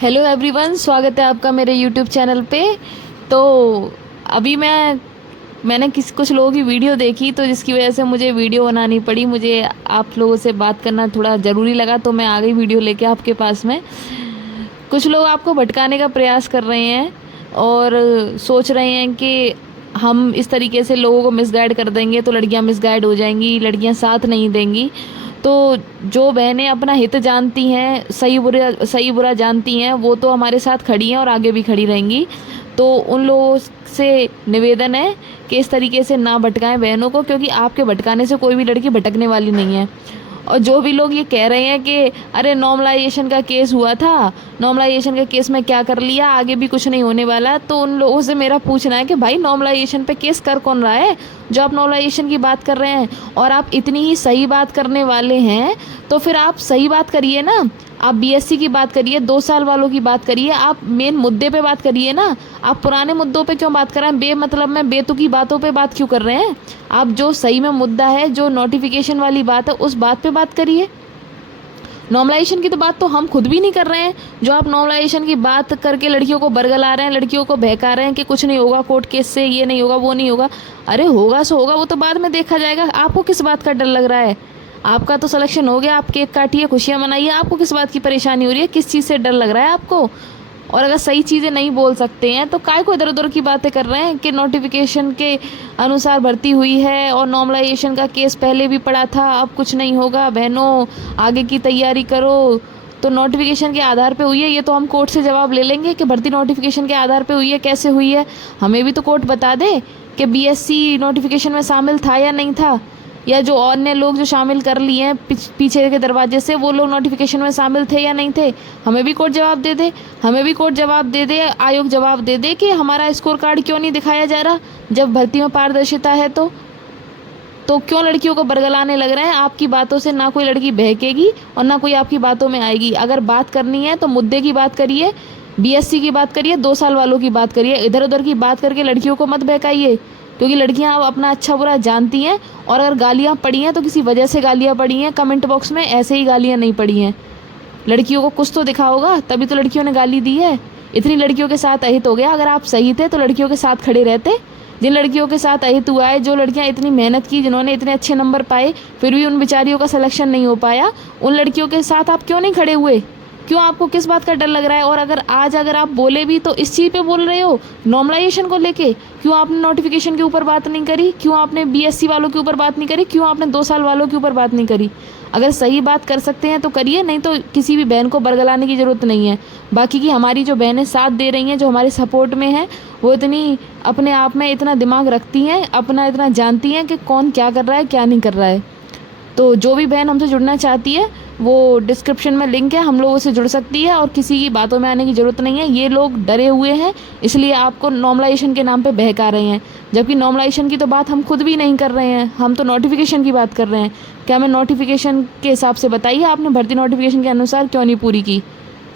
Hello everyone, स्वागत है आपका मेरे यूट्यूब चैनल पे। तो अभी मैंने कुछ लोगों की वीडियो देखी, तो जिसकी वजह से मुझे वीडियो बनानी पड़ी। मुझे आप लोगों से बात करना थोड़ा ज़रूरी लगा, तो मैं आ गई वीडियो लेके आपके पास में। कुछ लोग आपको भटकाने का प्रयास कर रहे हैं और सोच रहे हैं कि हम इस तरीके से लोगों को मिसगाइड कर देंगे तो लड़कियां मिसगाइड हो जाएंगी, लड़कियां साथ नहीं देंगी। तो जो बहनें अपना हित जानती हैं, सही बुरा जानती हैं, वो तो हमारे साथ खड़ी हैं और आगे भी खड़ी रहेंगी। तो उन लोगों से निवेदन है कि इस तरीके से ना भटकाएं बहनों को, क्योंकि आपके भटकाने से कोई भी लड़की भटकने वाली नहीं है। और जो भी लोग ये कह रहे हैं कि अरे नॉर्मलाइजेशन का केस हुआ था, नॉर्मलाइजेशन के केस में क्या कर लिया, आगे भी कुछ नहीं होने वाला, तो उन लोगों से मेरा पूछना है कि भाई नॉर्मलाइजेशन पे केस कर कौन रहा है जो आप नॉर्मलाइजेशन की बात कर रहे हैं? और आप इतनी ही सही बात करने वाले हैं तो फिर आप सही बात करिए ना। आप बीएससी की बात करिए, 2 साल वालों की बात करिए, आप मेन मुद्दे पे बात करिए ना। आप पुराने मुद्दों पे क्यों बात कर रहे हैं? बेमतलब में बेतुकी बातों पे बात क्यों कर रहे हैं? आप जो सही में मुद्दा है, जो नोटिफिकेशन वाली बात है, उस बात पे बात करिए। नॉर्मलाइजेशन की तो बात तो हम खुद भी नहीं कर रहे हैं। जो आप नॉर्मलाइजेशन की बात करके लड़कियों को बरगला रहे हैं, लड़कियों को बहका रहे हैं कि कुछ नहीं होगा कोर्ट केस से, ये नहीं होगा वो नहीं होगा। अरे होगा सो होगा, वो तो बाद में देखा जाएगा। आपको किस बात का डर लग रहा है? आपका तो सिलेक्शन हो गया, आप केक काटिए, खुशियां मनाइए। आपको किस बात की परेशानी हो रही है? किस चीज़ से डर लग रहा है आपको? और अगर सही चीज़ें नहीं बोल सकते हैं तो काय को इधर उधर की बातें कर रहे हैं कि नोटिफिकेशन के अनुसार भर्ती हुई है और नॉर्मलाइजेशन का केस पहले भी पड़ा था, अब कुछ नहीं होगा। बहनों, आगे की तैयारी करो। तो नोटिफिकेशन के आधार पे हुई है, ये तो हम कोर्ट से जवाब ले लेंगे कि भर्ती नोटिफिकेशन के आधार पे हुई है, कैसे हुई है। हमें भी तो कोर्ट बता दे कि बीएससी नोटिफिकेशन में शामिल था या नहीं था, या जो अन्य लोग जो शामिल कर लिए हैं पीछे के दरवाजे से, वो लोग नोटिफिकेशन में शामिल थे या नहीं थे। हमें भी कोर्ट जवाब दे दे। हमें भी कोर्ट जवाब दे दे, आयोग जवाब दे दे कि हमारा स्कोर कार्ड क्यों नहीं दिखाया जा रहा जब भर्ती में पारदर्शिता है। तो क्यों लड़कियों को बरगलाने लग रहे हैं? आपकी बातों से ना कोई लड़की बहकेगी और ना कोई आपकी बातों में आएगी। अगर बात करनी है तो मुद्दे की बात करिए, बीएससी की बात करिए, 2 साल वालों की बात करिए। इधर उधर की बात करके लड़कियों को मत बहकाइए, क्योंकि लड़कियां अब अपना अच्छा बुरा जानती हैं। और अगर गालियां पड़ी हैं तो किसी वजह से गालियां पड़ी हैं, कमेंट बॉक्स में ऐसे ही गालियां नहीं पड़ी हैं। लड़कियों को कुछ तो दिखा होगा, तभी तो लड़कियों ने गाली दी है। इतनी लड़कियों के साथ अहित हो गया। अगर आप सही थे तो लड़कियों के साथ खड़े रहते। जिन लड़कियों के साथ अहित हुआ है, जो लड़कियां इतनी मेहनत की, जिन्होंने इतने अच्छे नंबर पाए, फिर भी उन बेचारियों का सिलेक्शन नहीं हो पाया, उन लड़कियों के साथ आप क्यों नहीं खड़े हुए? क्यों? आपको किस बात का डर लग रहा है? और अगर आप बोले भी तो इस चीज़ पे बोल रहे हो, नॉर्मलाइजेशन को लेके। क्यों आपने नोटिफिकेशन के ऊपर बात नहीं करी? क्यों आपने बीएससी वालों के ऊपर बात नहीं करी? क्यों आपने 2 साल वालों के ऊपर बात नहीं करी? अगर सही बात कर सकते हैं तो करिए, नहीं तो किसी भी बहन को बरगलाने की ज़रूरत नहीं है। बाकी की हमारी जो बहनें साथ दे रही हैं, जो हमारे सपोर्ट में हैं, वो इतनी अपने आप में इतना दिमाग रखती हैं, अपना इतना जानती हैं कि कौन क्या कर रहा है क्या नहीं कर रहा है। तो जो भी बहन हमसे जुड़ना चाहती है, वो डिस्क्रिप्शन में लिंक है, हम लोगों से जुड़ सकती है और किसी की बातों में आने की ज़रूरत नहीं है। ये लोग डरे हुए हैं, इसलिए आपको नॉर्मलाइजेशन के नाम पे बहका रहे हैं, जबकि नॉर्मलाइजेशन की तो बात हम खुद भी नहीं कर रहे हैं। हम तो नोटिफिकेशन की बात कर रहे हैं। क्या हमें नोटिफिकेशन के हिसाब से बताइए, आपने भर्ती नोटिफिकेशन के अनुसार क्यों नहीं पूरी की?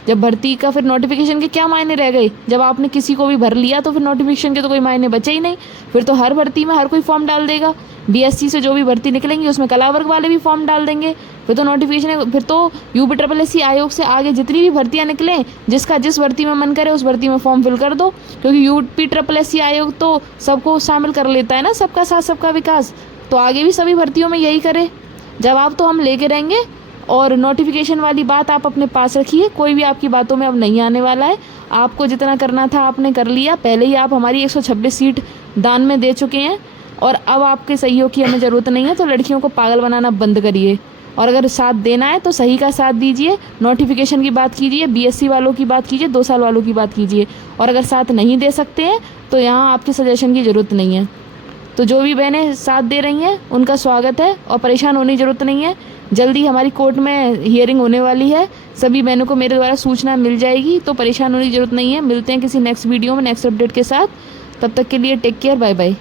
जब भर्ती का, फिर नोटिफिकेशन के क्या मायने रह गए? जब आपने किसी को भी भर लिया तो फिर नोटिफिकेशन के तो कोई मायने बचे ही नहीं। फिर तो हर भर्ती में हर कोई फॉर्म डाल देगा। बीएससी से जो भी भर्ती निकलेंगी उसमें कला वर्ग वाले भी फॉर्म डाल देंगे। फिर तो नोटिफिकेशन, फिर तो यूपीएससी आयोग से आगे जितनी भी भर्तियां निकलें, जिसका जिस भर्ती में मन करे उस भर्ती में फॉर्म फिल कर दो, क्योंकि यूपीएससी आयोग तो सबको शामिल कर लेता है ना, सबका साथ सबका विकास। तो आगे भी सभी भर्तियों में यही करे। जवाब तो हम लेके रहेंगे। और नोटिफिकेशन वाली बात आप अपने पास रखिए, कोई भी आपकी बातों में अब नहीं आने वाला है। आपको जितना करना था आपने कर लिया। पहले ही आप हमारी 126 सीट दान में दे चुके हैं और अब आपके सहयोग की हमें ज़रूरत नहीं है। तो लड़कियों को पागल बनाना बंद करिए, और अगर साथ देना है तो सही का साथ दीजिए। नोटिफिकेशन की बात कीजिए, बीएससी वालों की बात कीजिए, 2 साल वालों की बात कीजिए। और अगर साथ नहीं दे सकते हैं तो यहाँ आपके सजेशन की ज़रूरत नहीं है। तो जो भी बहनें साथ दे रही हैं उनका स्वागत है और परेशान होने की ज़रूरत नहीं है। जल्दी हमारी कोर्ट में हियरिंग होने वाली है, सभी बहनों को मेरे द्वारा सूचना मिल जाएगी, तो परेशान होने की ज़रूरत नहीं है। मिलते हैं किसी नेक्स्ट वीडियो में नेक्स्ट अपडेट के साथ। तब तक के लिए टेक केयर, बाय बाय।